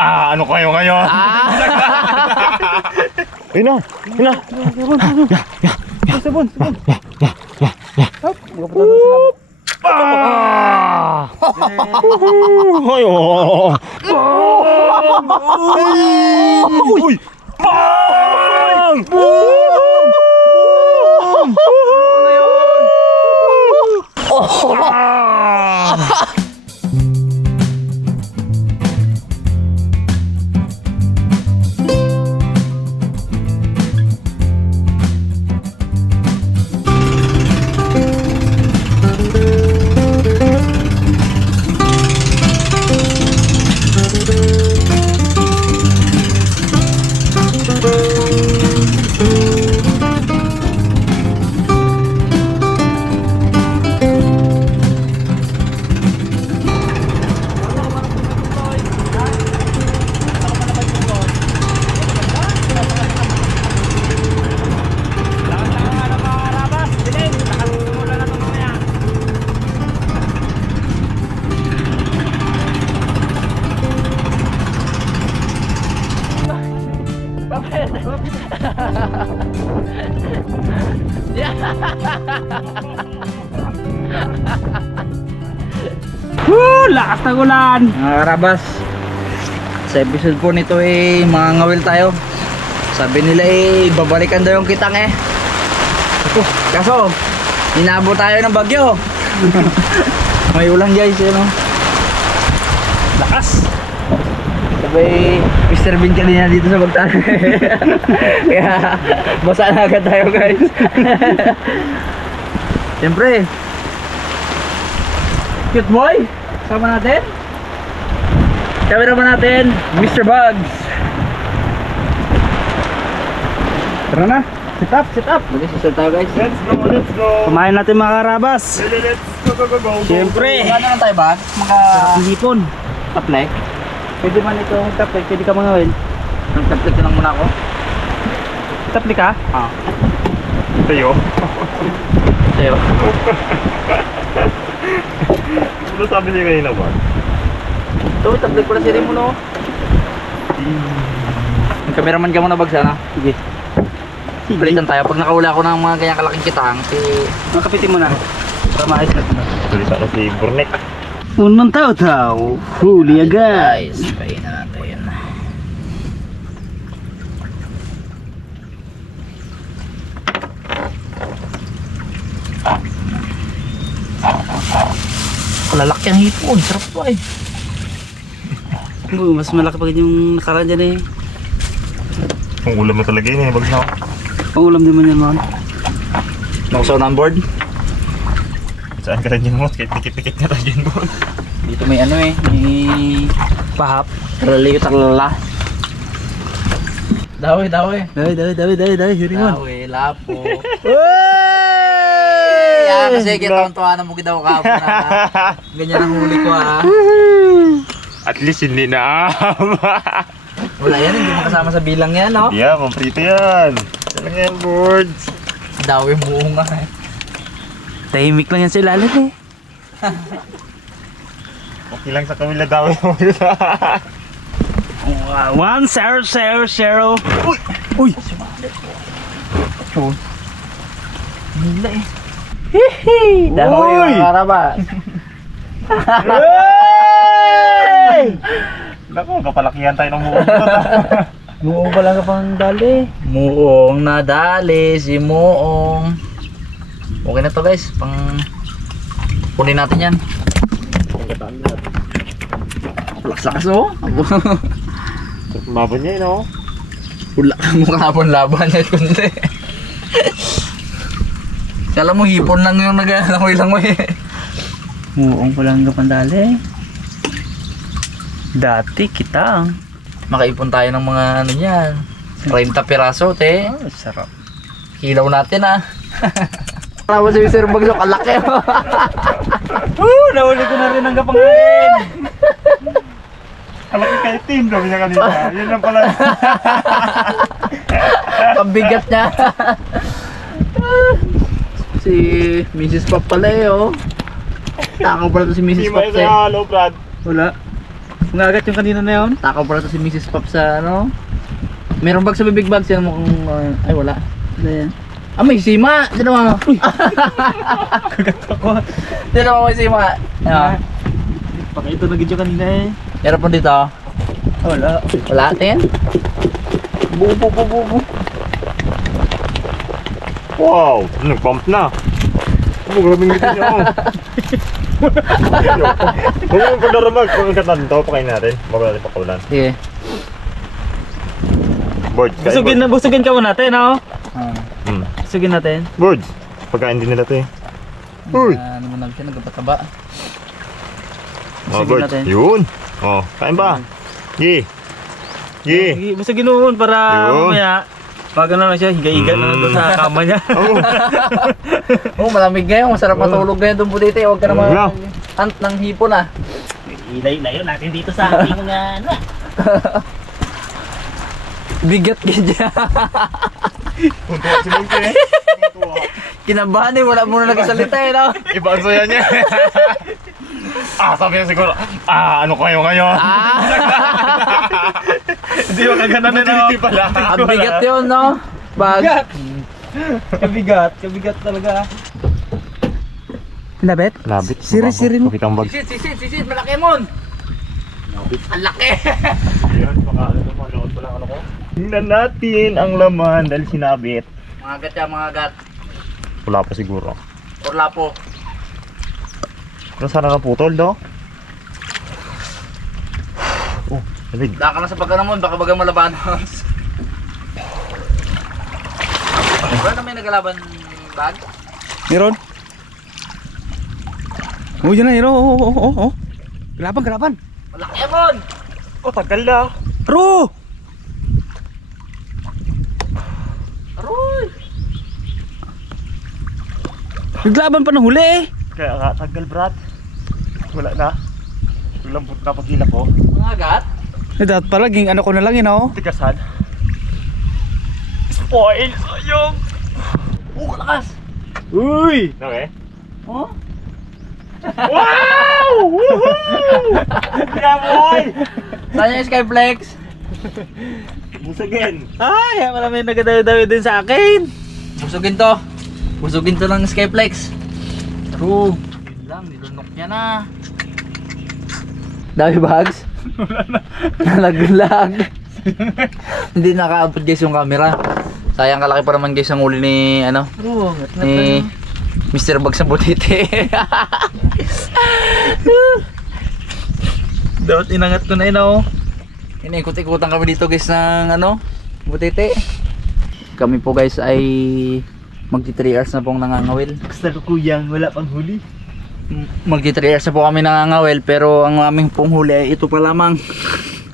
Ano kayo ngayon? Ayun na. Sabon. Ayo. Uy! Bang! Lakas ng ulan. Mga karabas, sa episode po nito mga ngawil tayo. Sabi nila babalikan daw yung kitang kaso inabo tayo ng bagyo. May ulan guys, lakas. Sabi Mr. Bean kanina dito sa bagtan. Kaya basa na agad tayo guys. Siyempre cute boy, sama natin. Cameraman natin, Mr. Bugs. Tara na, sit up. Mag-sit tayo guys. Let's go. Kumain natin mga karabas. Let's go. Siyempre. Ano lang tayo ba? Hipon. Taplek. Pwede man ito ang taplek, pwede ka mga win. Ang taplek lang muna ako. Taplek ka? Tayo. Tayo. Ano sabi niya kanina ba? Ito, taplek pala siya rin mo no. Ang cameraman ka muna Bags sana. Sige. Palitan tayo pag nakahula ako ng mga ganyan kalaking kitang. Makapitin mo na. Para maayos natin na. Salita na si Burnek. Unang tao-tao, huli agad. Guys, pahin na natin. Lalaki ang hipon, sarap po mas malaki pa yung nakaraan dyan Ang ulam mo talaga yun Bags na. Ang ulam din man yan man. Nakasaw na on board? Saan ka rin yun mo? Pikit-pikit ka rin yun mo. Dito may may pahap. Raliyo taklala. Dawi. Hiri mo. Dawi, lapo. Kasi kitawang-tuwa na mo gidaw ka po na. Ganyan ang huli ko At least hindi na Wala yan, hindi mo kasama sa bilang yan Yeah, pamprito yan. Talaga yan, boards. Dawi mo nga Tahimik lang yan sa ilalim Okay lang sa kamila daw mo yun. 1-0-0-0. Uy! Nila Hihi! Dahoy mga karabas. Naku, kapalakihan tayo ng muong. Muong pala ka pang dali. Muong nadali, si Muong. Okay na to guys, kunin natin yan. Lakas Mabon niya yun Wala kang laban yan kundi. Kala mo hipon lang yung nag-langoy-langoy Muong palang kapandali. Dati kita makaipon tayo ng mga ano yan 30 piraso sarap. Kilaw natin Tama si Mr. Bugs kalaki nahuli ko na rin ang kapangain. Kalaki kay team daw niya kanina. Yun lang pala. Kabigat niya. Si Mrs. Pop pala Takaw pala to si Mrs. Pop Hello, Brad. Wala. Nangagat yung kanina na yun. Takaw pala to si Mrs. Pop sa ano. Meron bag sa bibig bag siya mo kung ay wala. Ano yan? Ah, may sima! Sino mo? Kagat ako. Sino mo may sima? Ano? Pakita na gid yung kanina eh. Meron po dito. Wala. Wala tingin. Bu. Wow! Nag-pump na. Oh, grabe ng ngiti niya. Huwag mo pagdaramag. Kung ang katan ito, pakain natin. Bago natin pakulan. Sige. Board, kain board. Busugin ka muna natin, oh. Hmm. Busugin natin. Board, pagkain din nila ito eh. Uy! Ano mo namin siya nagpataba. Oh, Busugin board. natin. Yun. Oh, kain ba? Ye. Ye. Sige, busugin noon para Yun. mamaya. Pag ano na siya, higa-higa na doon sa kama niya. Oh. Oh, malamig ngayon. Masarap matulog ngayon doon budite. Huwag ka naman Wala. hunt ng hipon ah. Ilayo natin dito sa ating mga ano. Bigat ganyan. Puntuwa si Mungki eh. Kinabahan eh. Wala muna nagsasalita eh. No? Iba ang saya niya. Sabi niya siguro, ano kayo ngayon? Hindi mo kaganan na Hindi pala. Ang bigat yun, no? Bag. Kabigat talaga. Nabet? Labit. Siri mo. Pakitang bag. Sisit. Malaki mon. Ang laki. Yan, manood pa lang ano ko. Tingnan natin ang laman dahil sinabit. Mga gat yan, mga gat. Wala pa siguro. Orla po. Ano sana naputol do? Oh, lamig. Daka na sa pagkano mon. Baka bagang malabanos. Wala na may nagalaban bag? Meron? Oh, yun na, yun. Oh. Kalaban. Malaki mon. Oh, tagal na. Ro! Aroy. Naglaban pa ng huli eh. Kaya nga, tagal brad. Wala na. Lambot na pagkila ko. Mga gat. Dapat pala, ging ano ko na lang yun, oh. Tigasan. Spoil! Sayang! Lakas. Uy! Okay? Oh? Wow! Woohoo! Yamoy! Saan yung Skyflex? Busagin! Ay, marami nagadayo-dayo din sa akin. Busugin to ng Skyflex. True. Yun lang, nilunok niya na. Dami bags? Nalaglag. Hindi nakaabot guys yung camera. Sayang kalaki pa naman guys ang uli ni ano, Bro, ni Mr. Bags sa Butite. dapat inangat ko na yun, oh. Inikot-ikutan kami dito guys ng ano, Butite. Kami po guys ay magti 3 hours na pong nangangawil. Basta kuyang, wala pang huli. Magti 3 hours na po kami nangangawil pero ang aming pong huli ay ito pa lamang.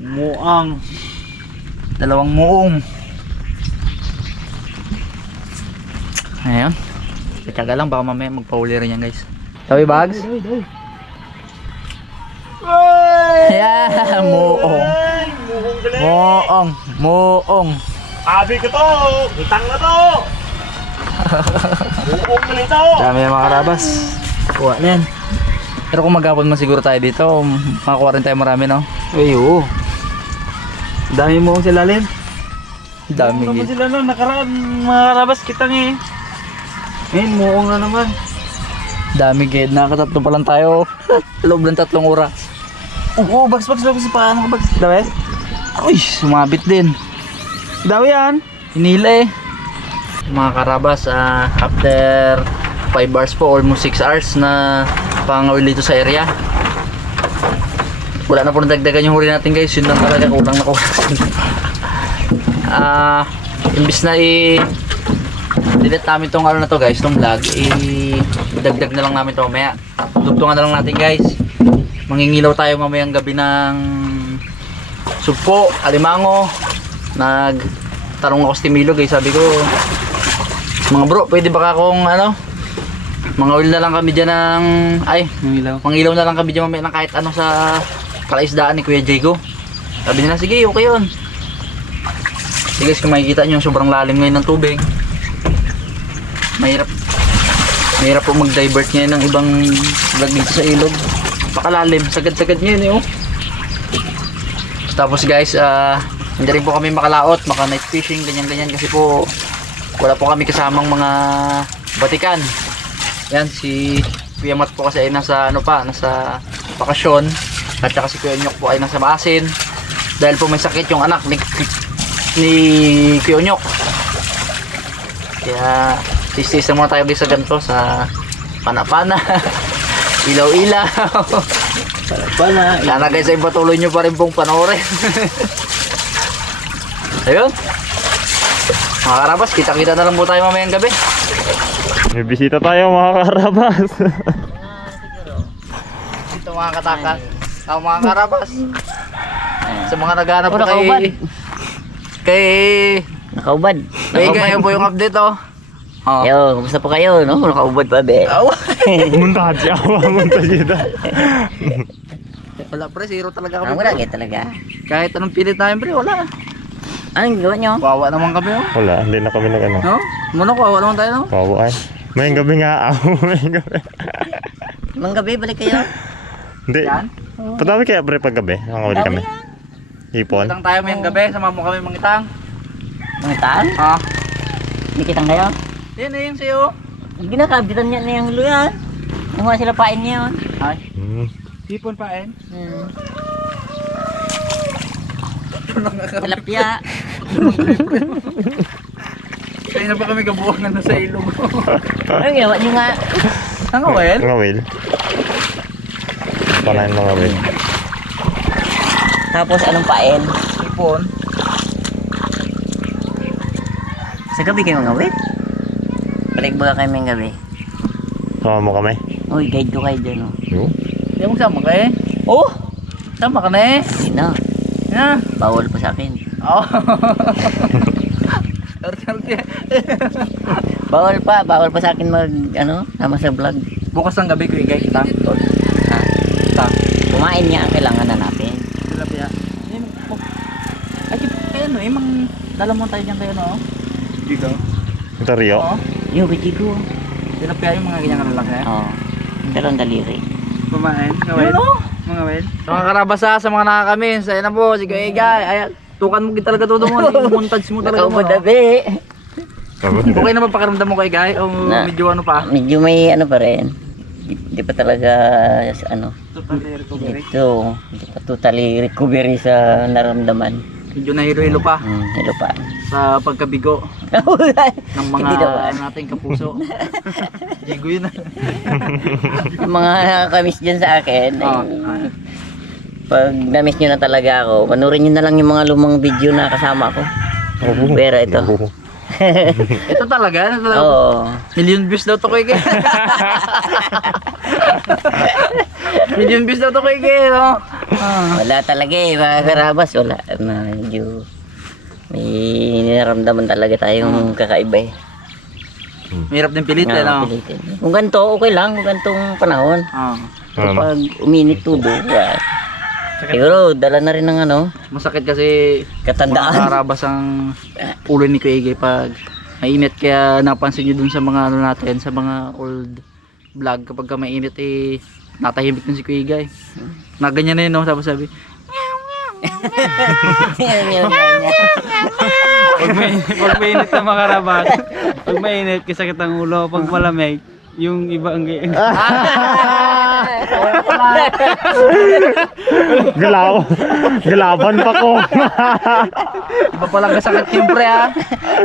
Muang. 2 muong. Ayan. Tsaga lang baka mamaya magpahuli rin yan guys. Sabi bags? Ayan, muong. Muong. Abi ko to! Utang na to! Buong na ito! Dami yung mga karabas. Kuha na yan. Pero kung maghapon man siguro tayo dito, makakuha rin tayo marami no? Ay, oo. Dami mo sa lalim. Dami Naman gid. sila no, nakaraan mga karabas kitang eh. Ngayon, muong na naman. Dami gid. Nakatatlo pa lang tayo. Loob ng 3 oras. Oo, bags. Paano ka bags? Dawi? Uy, sumabit din. Dawi yan. Hinila eh. Mga karabas, after 5 hours po, almost 6 hours na pangawil dito sa area. Wala na po nadagdagan yung huli natin guys. Yun lang talaga, kulang na kulang. Imbis na delete namin tong ano na to guys, tong vlog, dagdag na lang namin to mamaya. Dugtungan na lang natin guys. Mangingilaw tayo mamayang gabi ng sugpo, alimango. Nagtanong ako sa Timilo guys, sabi ko, mga bro, pwede ba akong ano, mangawil na lang kami dyan ng, mangilaw na lang kami dyan mamaya ng kahit ano sa kalaisdaan ni Kuya Diego. Sabi nila, sige, okay yun. Sige guys, kung makikita nyo, sobrang lalim ngayon ng tubig. Mahirap po mag-divert ngayon ng ibang vlog dito sa ilog. Pakalalim, sagad-sagad ngayon eh oh. Tapos guys, hindi rin po kami makalaot, maka night fishing, ganyan-ganyan kasi po wala po kami kasamang mga batikan. Yan, si Kuya Mat po kasi ay nasa nasa bakasyon, at saka si Kuya Onyok po ay nasa Maasin dahil po may sakit yung anak ni Kuya Onyok. Kaya tis-tis na muna tayo sa ganito, sa pana-pana, ilaw-ilaw. Pana. Sana guys ay patuloy nyo pa rin pong panoorin. Ayun. Mga karabas, kita-kita na lang po tayo mamayang gabi. May bisita tayo mga karabas. Ito mga katakas. Ang mga karabas. Sa mga naghanap po nakaubad. kay Nakaubad. kay kayo po yung update oh. Oh. Yo, kumusta po kayo, no? Nakaubad pa, be. Munta siya. Munta siya. Wala pre, zero talaga Ang kami. wala, talaga. Kahit anong pilit namin pre, wala. Anong gawa nyo? Wawa naman kami oh. Wala, hindi na kami nag ano. No? Muna ko, wawa naman tayo no? Kawa ay. Mayang gabi nga ako. Mayang gabi. Mang gabi, balik kayo. Hindi. Yan. Patawi kaya pre pag gabi. Nakawali kami. Ipon. Itang tayo mayang gabi, sama mo kami mangitang. Mga taan? Ha? May kitang kayo? Yan na yun sa'yo. Ginakabitan niya na yung luyan. Nakuha sila pain niya yun. Ay, Hmm. sipon pa eh. Tilapia. Kaya na ba kami kabuhangan na sa ilog? Anong ginawa nyo nga? Ang awel? Mga whale. Panayin mga whale. Tapos anong pain? Sipon. Sa gabi kayo mga wait. Balik ba kayo may gabi? Sama mo kami. Uy, guide ko kayo dyan, oh. Yo. Hindi mo sama ka eh. Oh! Sama ka na eh. Hindi na. Ha? Bawal pa sa akin. Oo. Arte-arte. Bawal pa sa akin mag, sama sa vlog. Bukas ng gabi ko igay kita. Ha? Kita. Kumain niya ang kailangan hanapin. Tilapia. Ay, kaya no, mang dala mo tayo dyan kayo no? Dito. Ito Rio. Oo. Yo, bitigo. Tilapia yung mga ganyan kalalaki. Oo. Dalawang daliri. Kumain. Gawin. Mga win. Mga karabasa sa mga nakakami. Sa'yo na po. Sige igay. Ay, tukan mo talaga todo mo. Yung montage mo talaga mo. Nakaubad na, be. Okay na ba pakiramdam mo kay Guy? O Na. medyo ano pa? Medyo may pa rin. Di pa talaga Totally recovery. Ito, di pa totally recovery sa naramdaman. Medyo nahilo-hilo pa Hilo pa. sa pagkabigo ng Hindi mga naman. nating kapuso. Jigo yun ah. Yung mga nakakamiss dyan sa akin, Ah. pag na-miss nyo na talaga ako, panoorin nyo na lang yung mga lumang video na kasama ko. Pero ito. Ito talaga? Ito talaga. Oo. Million views daw to kay Guy. Million views daw to kay Guy, no? Wala talaga mga karabas. Wala. Medyo may nararamdaman talaga tayong kakaiba eh. Mahirap din pilit, eh, no? Pilitin. Kung ganito, okay lang. Kung ganitong panahon. Ah. Kapag uminit tubo, siguro dala na rin ng Masakit kasi katandaan. mga karabas ang ulo ni Kuya Igay pag mainit, kaya napansin nyo dun sa mga natin, sa mga old vlog, kapag ka mainit natahimik din si Kuya Igay. Na ganyan na yun, no? Tapos sabi, Pag mainit na mga karabas, pag mainit, kisakit ang ulo. Pag malamig, yung iba ang Galaban pa ko. iba palang kasakit siyempre ha.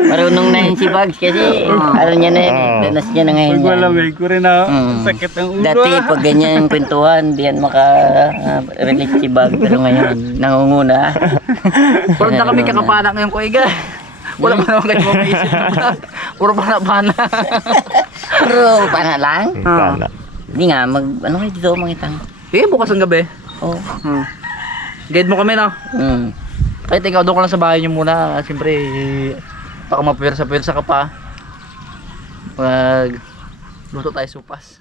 Marunong na yun si Bugs kasi niya na yun, danas niya na ngayon Pag yan. malamig, ko rin na Mm. sakit ang ulo. Dati pag ganyan yung kwentuhan, di yan maka-relate si Bugs, pero ngayon nangunguna. Parang na kami kakapana ngayon Kuya Igay. Wala pa naman kayo maisip na vlog. Puro pana-pana. Pero paano lang? Sana. Hindi nga, kayo dito mangitang. Sige, bukas ang gabi. Oo. Guide mo kami, no? Kahit ikaw doon ka lang sa bahay nyo muna. Siyempre, baka mapwersa-pwersa ka pa. Pag luto tayo supas.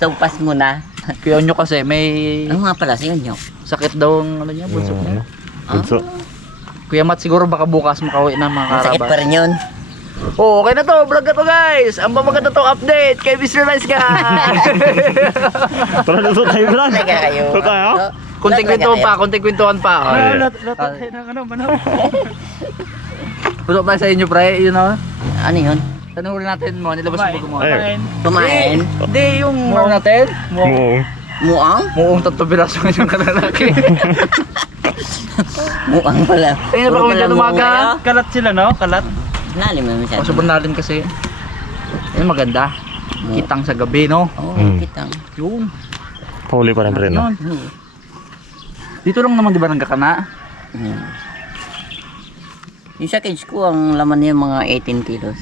Sopas muna. Kuya Onyo kasi may Ano nga pala si Onyo? sakit daw ang ano niya, bunso niya. Bunso. Kuya Mat siguro baka bukas makauwi na mga Masakit karabas. pa rin yun. Oh, okay na to, vlog na to guys. Ang maganda to update kay Mr. Nice Guy. Tara, luto tayo, Brad. Talaga kayo. Luto tayo? Konting kwentuhan pa. Oh, Ay. Lahat tayo ng ano, manaw. Putok tayo sa inyo, pre. You know? Ano yun? Tanong ulit natin mo, nilabas mo gumawa. Ay. Kumain? Hindi, yung ano natin? Muong. Muang? Muong 3 piraso ng kalalaki. Muang pala. Ayun na pa Puro kami pala dyan umaga. muang Kalat sila, no? Kalat. kayo. Lalim na masyado. Sobrang natin kasi. Ayun, maganda. Kitang sa gabi, no? Oo, kitang. Yun. Pauli pa rin, pre, no? Yun. Dito lang naman, di ba, nanggakana? Hmm. Yung sa cage ko, ang laman niya mga 18 kilos.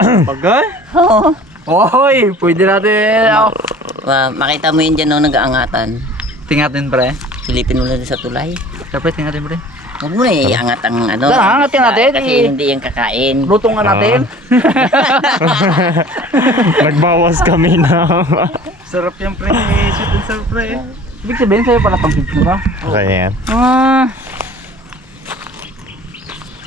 Bagay? Oo. Oy, pwede natin. Makita mo yun dyan no, nag-aangatan. Tingatin, pre. Silipin mo lang sa tulay. Siyempre, tingatin, pre. Huwag mo na iangat ang ano. Angatin natin, Kasi eh. hindi yung kakain. Luto nga natin. Nagbawas kami na. Sarap yan, pre. Sweet and sour, pre. Ibig sabihin sa'yo pala tong pizza, ba? Kaya yan.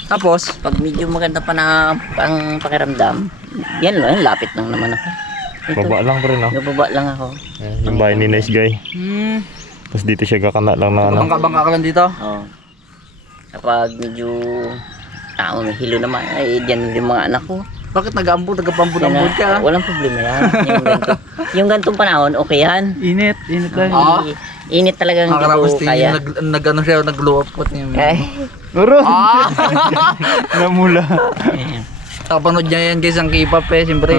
Tapos, Pag medyo maganda pa na ang pakiramdam, yan lang, lapit lang naman ako. Baba lang, pre, no? Nababa lang ako. Ayan, yung bahay ni Nice Guy. Tapos dito siya kakana lang na ano. bangka-bangka ka lang dito. Oo. Kapag medyo tao may hilo naman, ay dyan yung mga anak ko. Bakit nag-aambod ka? Walang problema yan. Yung gantong panahon, okay yan. Init lang. Ah. Init talagang hindi Nakarapos ko din kaya. yung nag-ano siya, nag-glow up po niya. Ay, Namula. Kapanood niya yan guys, ang K-pop eh. Siyempre,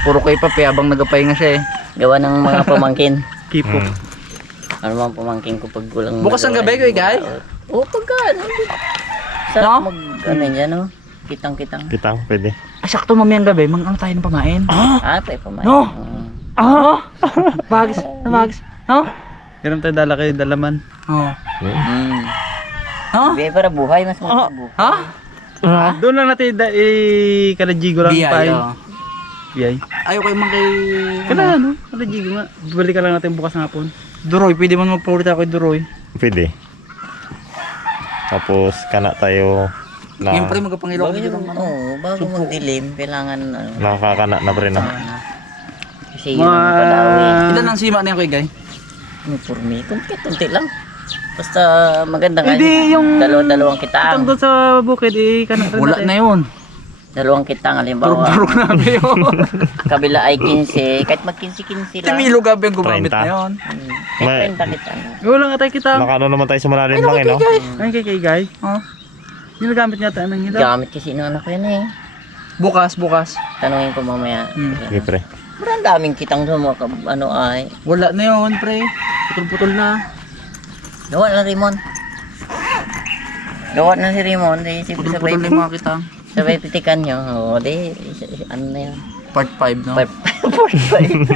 puro K-pop eh, habang nagapahinga siya eh. gawa ng mga pamangkin. Kipo. Ano mga pamangkin ko pag walang... Bukas ang gabi, Kuya Guy? Oo, pagka ano. Sarap mag... Ano yan, no? Kitang-kitang. Kitang, pwede. Sakto mamayang gabi, ano tayo ng pamain? Pa pamain. No. Bags, no? Ganun tayo dala kayo, dalaman. Oh. Biya para buhay, mas buhay. Ha? Doon lang natin kalajigo lang Biyay, pa. oh. Biyay. Ayaw kayo man kay... Kala ano? Kalajigo nga. Balik ka lang natin bukas ng hapon. Duroy, pwede man magpaulit ako kay Duroy. Pwede. Tapos, kana tayo na Ngayon pa rin magapangilaw ko dito. Bago magdilim, kailangan ano. nakakana na, pre, no? Kasi yun ang padawi. Ilan ang sima niya, Kuya Guy? Uniforme, kunti lang. Basta maganda nga. Hindi, yung... Dalawang Itang kitang. doon sa bukid, kanak rin Wala natin. na yun. Dalawang kitang, halimbawa. Durog namin yun. Kabila ay 15, kahit mag 15-15 lang. Timilo gabi ang gumamit 30. na yun. May- 30 kitang. Wala nga tayo kita. Nakano naman tayo sa malalim lang, eh, no? Ayun kay Guy. Yung nagamit niya tayo ng hila. Gamit kasi ng anak ko yan eh. Bukas. Tanungin ko mamaya. Sige, pre. Marang daming kitang doon mga ano ay. Wala na yun, pre. Putol-putol na. Gawa na Raymond. Gawa na si Raymond. Eh, Putol-putol na yung mga kitang. sabay pitikan nyo. Oo, di. Ano na yun? Part 5, no? Part 5.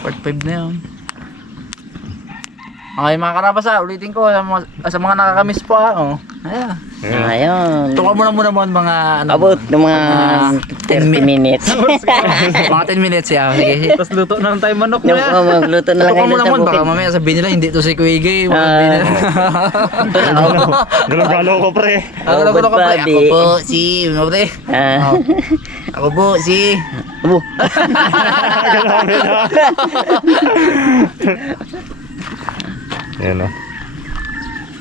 Part 5 na yun. Okay mga karabasa, ulitin ko sa mga nakakamiss po ha. Oh. Ayan. Ayun. Tuka muna mga ano. Abot ng mga 30 minutes. mga 10 minutes ya. Sige. Tapos luto na lang tayo manok Yung na. magluto na lang Tuka kayo muna sa baka bukid. mamaya sabihin nila hindi to si Kuya Gay. Galong-galo ko, pre. Ako Good po, pre. buddy. Ako po si, pre. Ah. Ako po si. Abo. Yan, no?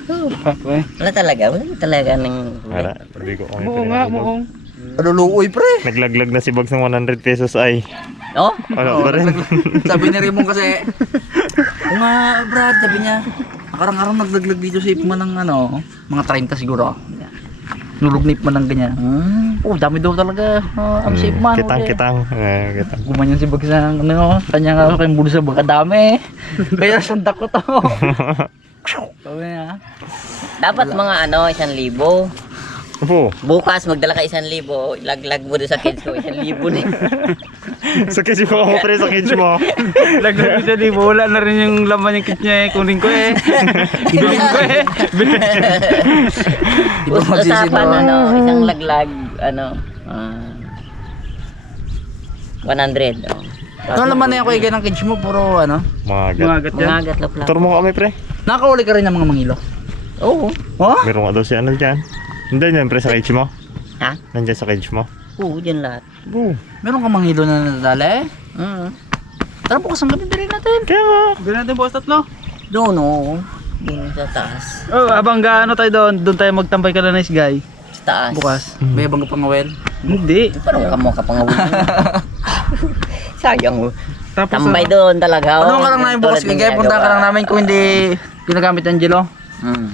Wala talaga ng... Para, sabi ko kung Oo nga, muong. Aluluoy pre. Naglaglag na si Bags ng 100 pesos ay. Oh? Wala pa rin. Sabi ni Raymond kasi. Oo nga, Brad, sabi niya. Akarang-arang naglaglag dito sa Ipman ng ano, mga 30 siguro. Nulugnip man ng ganyan. Oh, dami daw talaga. Ang safe man. Kitang. Kitang. Gumanyan si Bags ng ano, kanya nga kayong bulsa baka dami. Kaya sandak ko to. Sabi niya. Dapat mga ano, 1,000. Opo. Bukas magdala ka 1,000. Ilaglag mo doon sa kids ko, 1,000 din. Sa kids mo ako, pre, sa kids mo. Laglag ko siya, di ba? Wala na rin yung laman yung kit niya eh. Kunin ko eh. Kunin ko eh. Iba magsisino. Usapan ano, isang laglag, ano, 100. Oh. Ano naman na yung kuya ng kids mo, puro ano? Mga Mga agat yan. Mga gatlap lang. Turo mo kami, pre. Nakahuli ka rin ng mga mangilo. Oo. Oh? Meron nga daw si ano dyan. Hindi yan, pre, sa kids mo. Ha? Nandyan sa cage mo? Oo, dyan lahat. Oo. Meron kang mga hilo na nadadala eh. Tara bukas ang gabi bilhin natin. Kaya nga. Gawin natin boss tatlo. Doon, oo. Doon sa taas. Oh, abang gaano tayo doon tayo magtambay ka na nice guy. Sa taas. Bukas. May bang pang well. Hindi. Parang kamo ka pang Sayang mo. Tapos Tambay doon talaga. Ano oh. ka lang namin Tulad bukas ng kaya punta ka ginagawa. lang namin kung hindi ginagamit ng Angelo. Hmm.